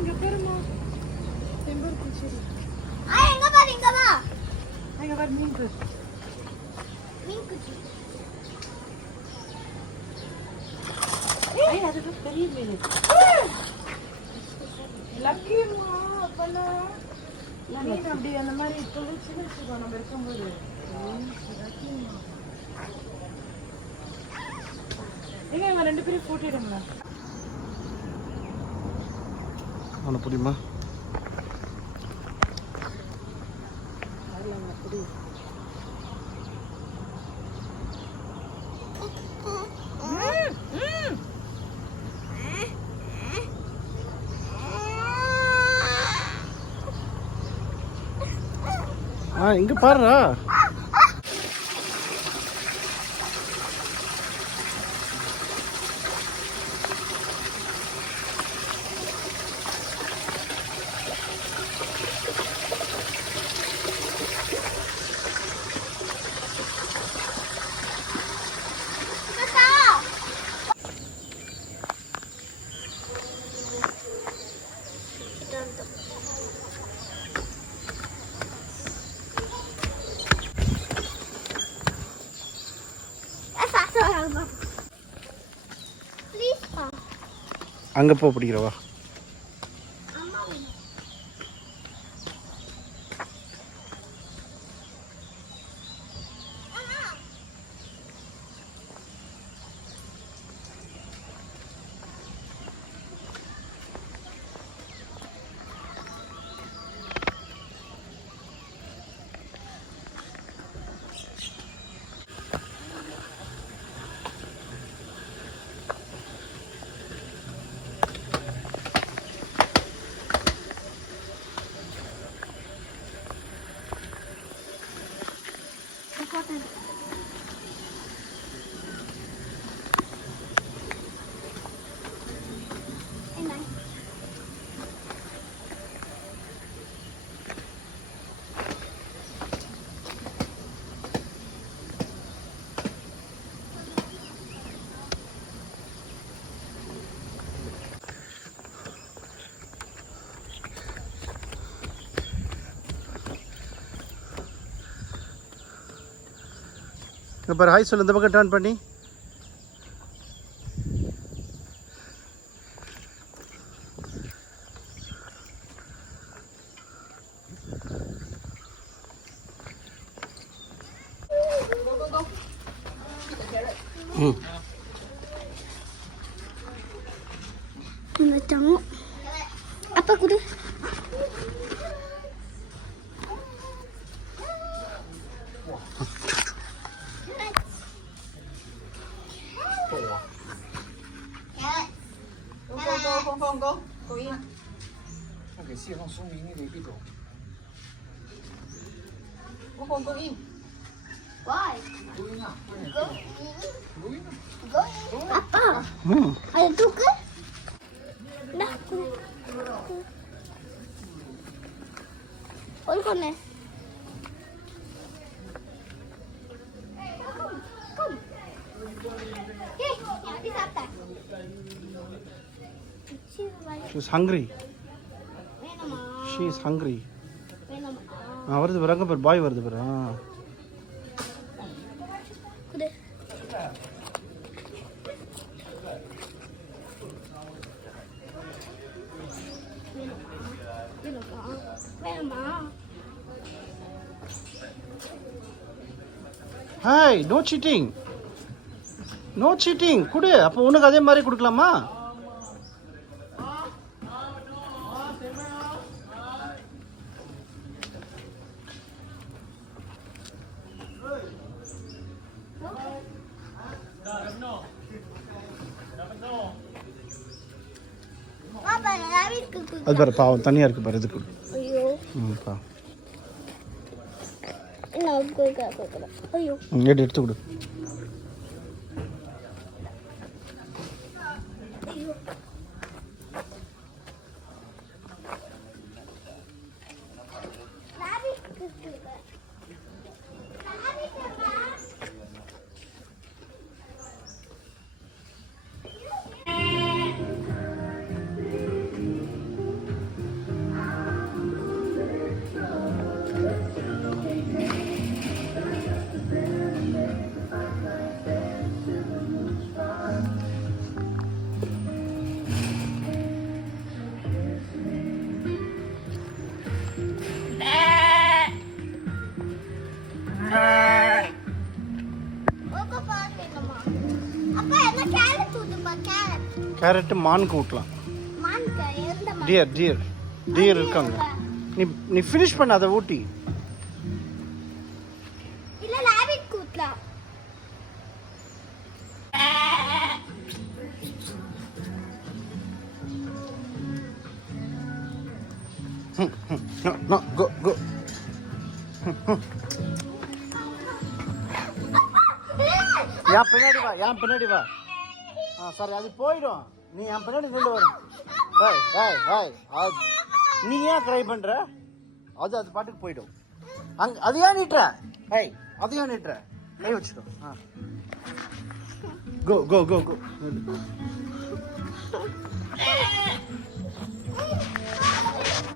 இங்க பாருமா செம்பர் குச்சி எங்க பாரு இங்க வா அங்க பாரு மீன் குச்சி ஐய் அது பெரிய மீன் லக்கிமா அப்பனா மீன் அப்படி அந்த மாதிரி தொழிற்சி வச்சுக்கோ நம்ம இருக்கும்போது எங்க இவங்க 2 பேரும் போட்டிடுங்களா அவனை புரியுமா இங்க பாருடா அங்க போ பிடிக்கிறவா பாரு ஹாய் சொல்லு இந்த பக்கம் டர்ன் பண்ணி அப்பா குடு Go in. 那给蟹放说明你得别走。 Go in. Why? Go in啊！ Go Go in啊！ in. Apa? Ada tu ke? Dah. Hold on. Come. Okay, habis apa? She's hungry. She is hungry. வருது பாரு அங்கே பாரு பாய் வருது பாரு hi no cheating no cheating கொடு அப்போ உனக்கு அதே மாதிரி கொடுக்கலாமா அது பாரு பாவம் தனியாக இருக்குது பாரு இதுக்கு பா எடுத்து கொடு கேரட்டு மானுக்கு ஊட்டலாம். மான்கா எந்த மான்? டியர் இருக்காங்க. நீ ஃபினிஷ் பண்ண அதை ஊட்டி. இல்ல லாபிட் கூட்லாம். No, go. என் பின்னாடி வா. சரி அது போயிடும். நீ என் பின்னாடி நின்று வரும். நீ ஏன் ட்ரை பண்ற? அது பாட்டுக்கு போயிடும். அது ஏன் நீட்டுற? அது ஏன் நீட்டுற? கை வச்சுக்கோ. கோ